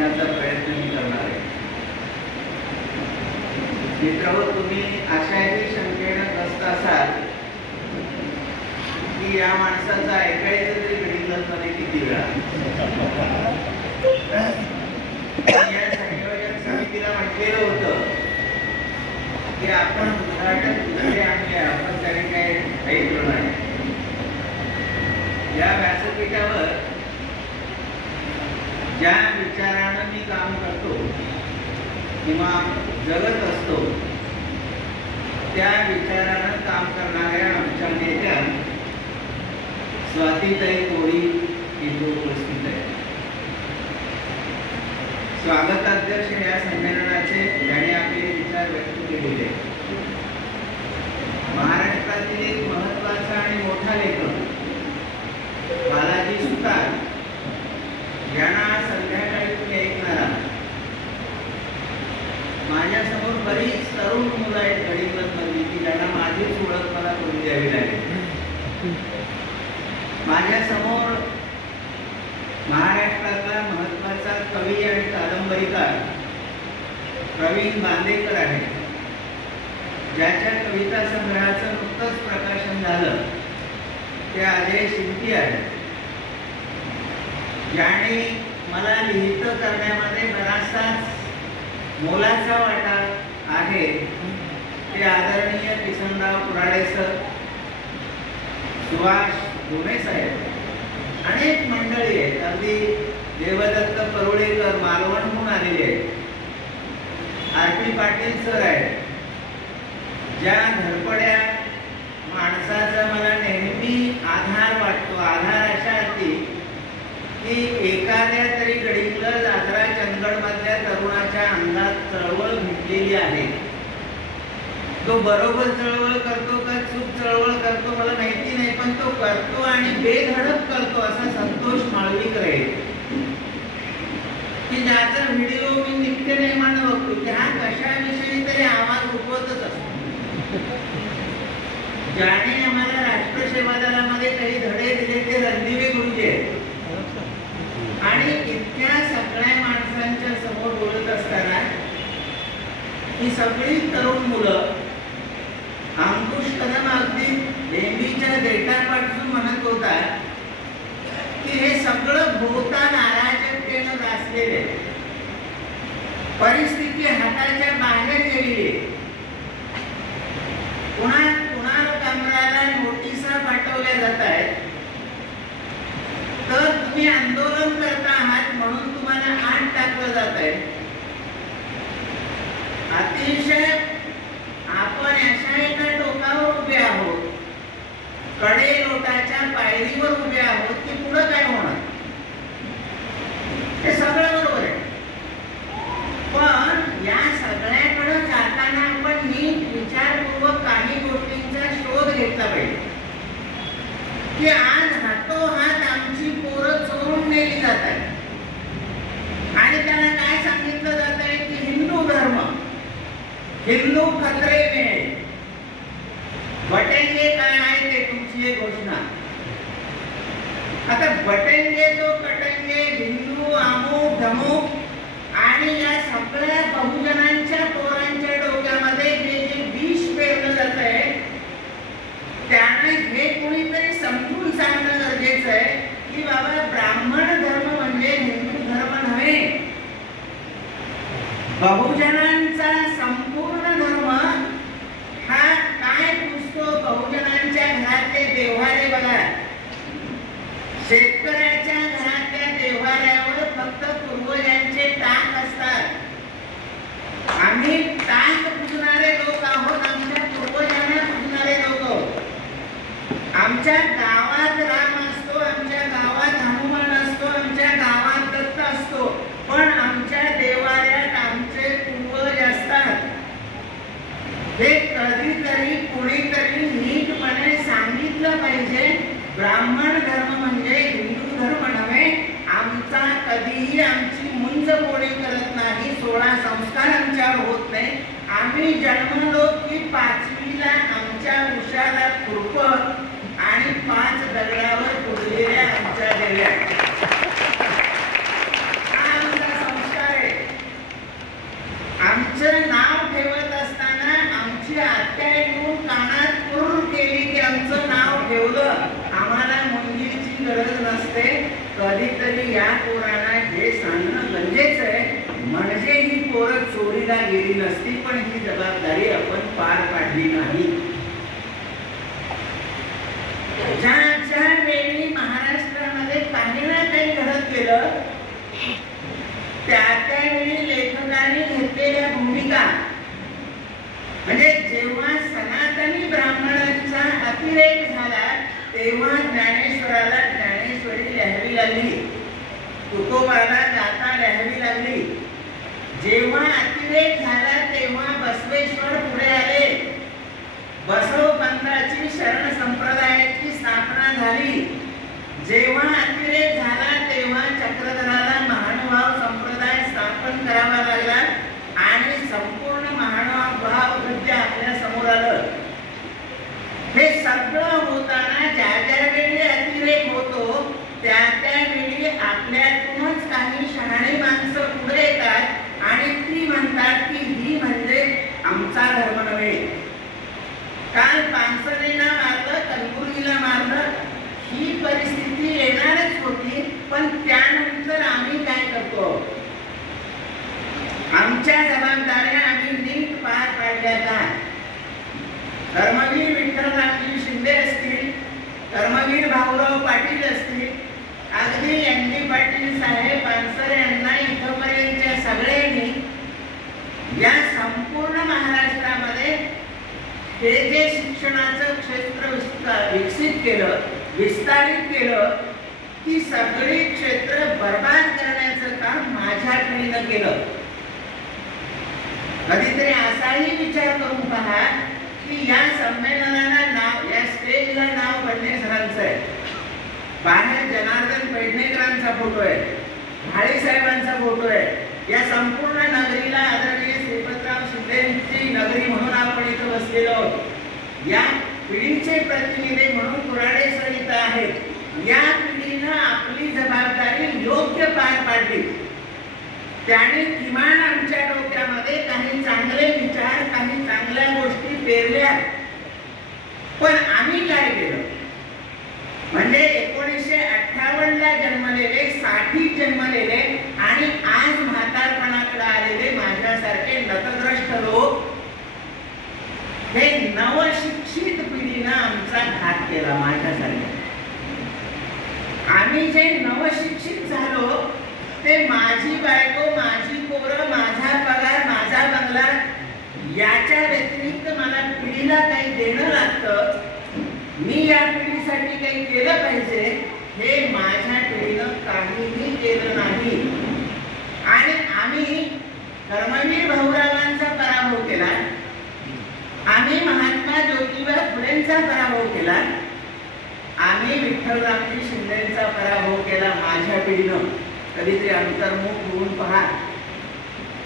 करण्याचा प्रयत्न मी करणार आहे. मित्रांनो, तुम्ही अशाही शंकेनं ग्रस्त असाल की या माणसाचं ऐकायचं तरी गडिंगलमध्ये किती वेळा. या संयोजन समितीला म्हटलेलं होतं की आपण उद्घाटन दुसरे आणले, आपण त्याने काय ऐकलं नाही. या व्यासपीठावर ज्या विचारानं मी काम करतो किंवा जगत असतो त्या विचारानं काम करणाऱ्या आमच्या नेत्या स्वातीताई कोळी इथे उपस्थित आहे. स्वागताध्यक्ष या संमेलनाचे ज्याने आपले विचार व्यक्त केलेले. महाराष्ट्रातील एक महत्त्वाचा आणि मोठा लेखक बालाजी सुतार यांना संध्याकाळी तुम्ही ऐकणार. माझ्यासमोर बरीच तरुण मुलं आहेत गडिंगलमधली की ज्यांना माझीच ओळख मला करून द्यावी लागेल. माझ्यासमोर महाराष्ट्रातला महत्त्वाचा कवी आणि कादंबरीकार प्रवीण बांदेकर आहे, ज्याच्या कविता संग्रहाचं नुकतंच प्रकाशन झालं. ते अजय शिंपी आहेत, ज्याने मला लिहितं करण्यामध्ये बराचसाच मोलाचा वाटा आहे. ते आदरणीय किसनराव कुराडे सर, सुभाष धोणे साहेब, अनेक मंडळी आहेत. अगदी देवदत्त परुळेकर मालवणहून आलेले आहेत. आर.पी. पाटील सर आहेत. ज्या धडपड्या माणसाचा मला नेहमी आधार वाटतो. आधार अशा अर्थी की एखाद्या तरी गडिंगलज आजरा चंदगड मधल्या तरुणाच्या अंगात चळवळ भिडलेली आहे. तो बरोबर चळवळ करतो का चूक चळवळ करतो मला माहिती नाही, पण तो करतो आणि बेधडक करतो असा संतोष माळवीकर आहे की ज्याचा व्हिडिओ मी नित्य नेमानं बघतो. त्या कशाविषयी तरी आवाज उठवतच असतो. ज्याने आम्हाला राष्ट्र सेवा दलामध्ये काही धडे दिले ते रणदिवे गुरुजी आहेत. आणि इतक्या सगळ्या माणसांच्या समोर बोलत असताना ही सगळी तरुण मुलं अंकुश कदम अगदी भेंडीच्या देठापासून म्हणत होता की हे सगळं भोवतान अराजकतेनं ग्रासलेले, परिस्थिती हाताच्या बाहेर गेलेली. कुणाला कामराला नोटिसा पाठवल्या जात आहेत तर तुम्ही आंदोलन करता आहात म्हणून तुम्हाला आत टाकलं जात आहे. अतिशय आपण अशा एका टोकावर उभे आहोत, कडे लोटाच्या पायरीवर उभे आहोत की पुढे काय होणार. हे सगळं बरोबर आहे, पण या सगळ्याकडे जाताना आपण नीट विचारपूर्वक काही गोष्टींचा शोध घेतला पाहिजे की आज हातोहात आमची पोरं चोरून नेली जात आहे आणि त्यांना काय सांगितलं जात आहे की हिंदू धर्म, हिंदू खतरे में बटेंगे काय आहे ते तुमची एक घोषणा. आता बटेंगे तो कटेंगे, हिंदू अमुक धमुक आणि या सगळ्या बहुजनांच्या पोरांच्या डोक्यामध्ये हे जे विष पेरलं जात आहे त्याने हे कोणीतरी समजून सांगणं गरजेचं आहे की बाबा ब्राह्मण धर्म म्हणजे हिंदू धर्म नव्हे. बहुजनांचा संपूर्ण धर्म हा काय पुसतो. बहुजनांच्या घरातले देव्हारे बघा, शेतकऱ्याच्या घरातल्या देव्हाऱ्यावर फक्त पूर्वजांचे टाक असतात. आम्ही टाक पुजणारे लोक आहोत, आमच्या पूर्वजांना पुजणारे लोक. आमच्या गावात राम असतो, आमच्या गावात हनुमान असतो, आमच्या गावात दत्त असतो, पण आमच्या देवाऱ्यात आमचे पूर्वज असतात. हे कधीतरी कोणीतरी नीटपणे सांगितलं पाहिजे. ब्राह्मण धर्म म्हणजे हिंदू धर्म नव्हे. आमचा कधीही आमची मुंज कोणी करत नाही, 16 संस्कार आमच्यावर होत नाही. आम्ही जन्मलो की 5वीला आमच्या उशाला खुरपं आणि 5 दगडावर पुजलेल्या आमच्या देव्या. आमचा संस्कार नोकरीला गेली नसती, पण ही जबाबदारी आपण पार पाडली नाही. ज्या वेळी महाराष्ट्रामध्ये काही ना काही घडत गेलं, त्यावेळी लेखकांनी घेतलेल्या भूमिका, म्हणजे जेव्हा सनातनी ब्राह्मणांचा अतिरेक झाला तेव्हा ज्ञानेश्वराला ज्ञानेश्वरी लिहावी लागली, तुकोबाला गाथा लिहावी लागली. जेव्हा अतिरेक झाला तेव्हा बसवेश्वर पुढे आले, बसव पंथाची शरण संप्रदायाची स्थापना झाली. जेव्हा अतिरेक झाला तेव्हा चक्रधराला महानुभाव संप्रदाय स्थापन करावा लागला आणि संपूर्ण महानुभाव गद्य आपल्या समोर आलं. हे सगळं होताना ज्या वेळी अतिरेक होतो त्यावेळी आपल्यातूनच काही शहाणी माणसं पुढे येतात आणि ती म्हणतात की ही म्हणजे आमचा धर्म नव्हे. काल पानसरेला मारलं, कलबुर्गीला मारलं, ही परिस्थिती येणारच होती, पण त्यानंतर आम्ही काय करतो? आमच्या जबाबदाऱ्या आम्ही नीट पार पाडल्या का? धर्मवीर विठ्ठलरामजी शिंदे असतील, धर्मवीर भाऊराव पाटील असतील, अगदी एन.डी. पाटील साहेब, पानसरे यांना इथपर्यंतच्या सगळ्यांनी या संपूर्ण महाराष्ट्रामध्ये हे जे शिक्षणाचं क्षेत्र विकसित केलं, विस्तारित केलं, ती सगळी क्षेत्र बर्बाद करण्याचं काम माझ्या पिढीनं केलं. कधीतरी असाही विचार करून पहा की या संमेलनाला नाव, या स्टेजला नाव फडणवीसांचं आहे, बाहेर जनार्दन पेडणेकरांचा फोटो आहे, भाळे साहेबांचा फोटो आहे, या संपूर्ण नगरीला आदरणीय श्रीपतराव शिंदेची नगरी म्हणून आपण इथं बसलेलो आहोत. या पिढीचे प्रतिनिधी म्हणून कुराडे सर इथं आहेत. या पिढीनं आपली जबाबदारी योग्य पार पाडली. त्याने किमान आमच्या डोक्यामध्ये काही चांगले विचार, काही चांगल्या गोष्टी पेरल्या. पण आम्ही काय केलं? म्हणजे 1958 ला जन्मलेले, 60 जन्मलेले आणि आज म्हातारपणाकडे आलेले माझ्यासारखे नतद्रष्ट लोक, हे नवशिक्षित पिढीनं आमचा घात केला. माझ्यासारखे आम्ही जे नवशिक्षित झालो ते माझी बायको, माझी पोरं, माझा पगार, माझा बंगला याच्या व्यतिरिक्त मला पिढीला काही देणं लागतं, मी या पिढीसाठी काही केलं पाहिजे, हे माझ्या पिढीनं काहीही केलं नाही. आणि आम्ही धर्मवीर भाऊरावांचा पराभव केला, आम्ही महात्मा ज्योतिबा फुलेंचा पराभव केला, आम्ही विठ्ठलरामजी शिंदेचा पराभव केला. माझ्या पिढीनं कधीतरी अंतर्मुख होऊन पहा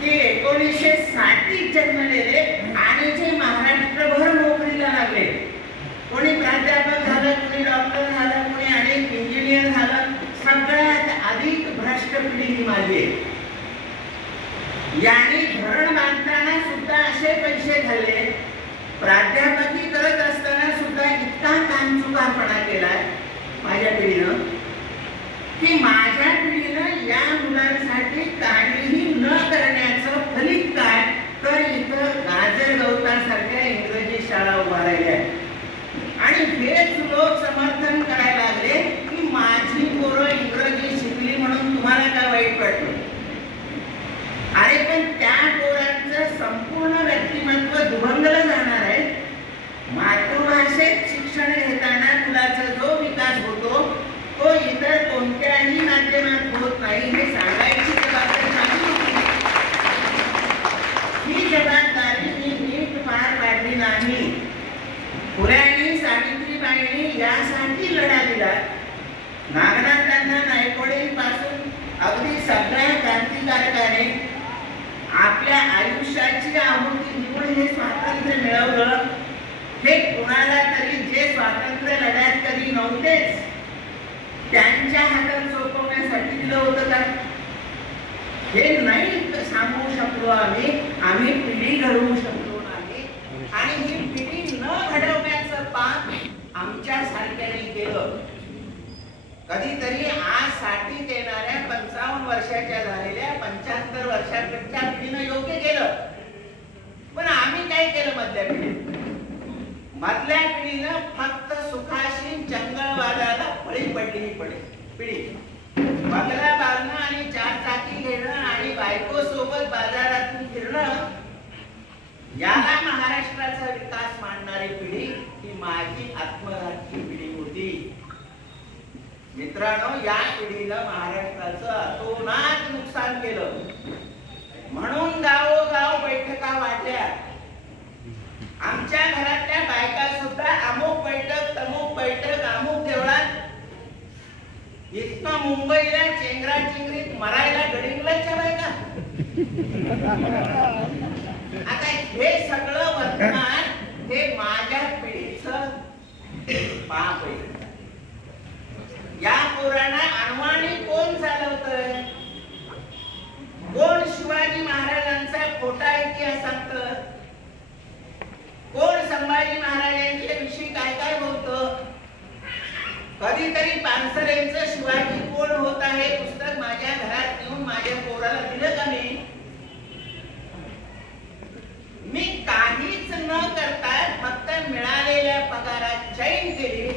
की 1960 जन्मलेले आणि जे महाराष्ट्रभर नोकरीला लागले, कोणी प्राध्यापक झालं, कोणी डॉक्टर झालं, कोणी अनेक इंजिनियर झालं, सगळ्यात अधिक भ्रष्ट पिढी ही माझी आहे. याने धरण बांधताना सुद्धा असे पैसे खाल्ले, प्राध्यापकी करत असताना सुद्धा इतका कामचुकारपणा केलाय माझ्या पिढीनं की माझ्या पिढीनं या मुलांसाठी काहीही न करण्याचं फलित काय, तर इथं गाजर गवतासारख्या इंग्रजी शाळा उभारायल्या आणि हेच लोक समर्थन करायला लागले की माझी पोरं इंग्रजी शिकली म्हणून तुम्हाला काय वाईट वाटलं? अरे पण त्या पोरांचं संपूर्ण व्यक्तिमत्व दुभंगलं जाणार आहे. मातृभाषेत शिक्षण घेताना मुलाचा जो विकास होतो तो इतर कोणत्याही माध्यमात होत नाही, हे सांगायची जबाबदारी माझी होती. ही जबाबदारी मी नीट पार पाडली नाही. फुल्यांनी, सावित्रीबाईंनी यासाठी लढा दिला. नागनाथांना नायकवडेपासून अगदी सगळ्या क्रांतिकारकाने आपल्या आयुष्याची आहुती देऊन हे स्वातंत्र्य मिळवलं. हे कुणाला तरी जे स्वातंत्र्य लढ्यात कधी नव्हतेच त्यांच्या हातात सोपवण्यासाठी दिलं होतं का? हे नाही सांगू शकलो आम्ही पिढी घडवू शकलो नाही. आणि ही पिढी न घडवण्याचं पाप आमच्या सारख्याने केलं. कधीतरी आज साठीत येणाऱ्या 55 वर्षाच्या झालेल्या 75 वर्षाकडच्या पिढीनं योग्य केलं. मधल्या पिढीनं फक्त सुखाशी जंगलवादाला बळी पडलेली पिढी बंगला बांधणं आणि चार चाकी घेणं आणि बायको सोबत बाजारातून फिरणं याला महाराष्ट्राचा विकास मानणारी पिढी ही माझी आत्मघातकी पिढी होती. मित्रांनो, या पिढीनं महाराष्ट्राचं अतोनात नुकसान केलं. म्हणून गावोगाव बैठका वाढल्या. आमच्या घरातल्या बायका सुद्धा अमुक बैठक तमुक बैठक अमुक देवळात इतकं मुंबईला चेंगरा चिंगरीत मरायला गडिंगलाच्या बायका. आता हे सगळं वर्तमान हे माझ्या पिढीचं पाप आहे. या पोरांना अनवाणी कोण चालवतंय? कोण शिवाजी महाराजांचा खोटा इतिहास सांगतं? कोण संभाजी महाराजांच्या विषयी काय काय बोलतं? कधीतरी पानसरेंचं शिवाजी कोण होत आहे पुस्तक माझ्या घरात नेऊन माझ्या पोराला दिलं का मी काहीच न करता फक्त मिळालेल्या पगारात चैन केली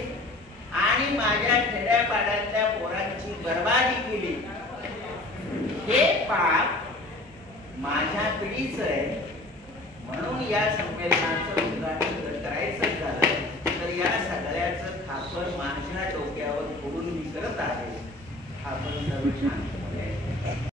आणि माझ्या खेड्यापाड्यातल्या पोरांची बर्बादी केली. हे पाप माझ्या पिढीचं आहे. म्हणून या संमेलनाचं उद्घाटन करायचं झालं तर या सगळ्याचं खापर माझ्या डोक्यावर फोडून मी करत आहे. आपण सर्व शांत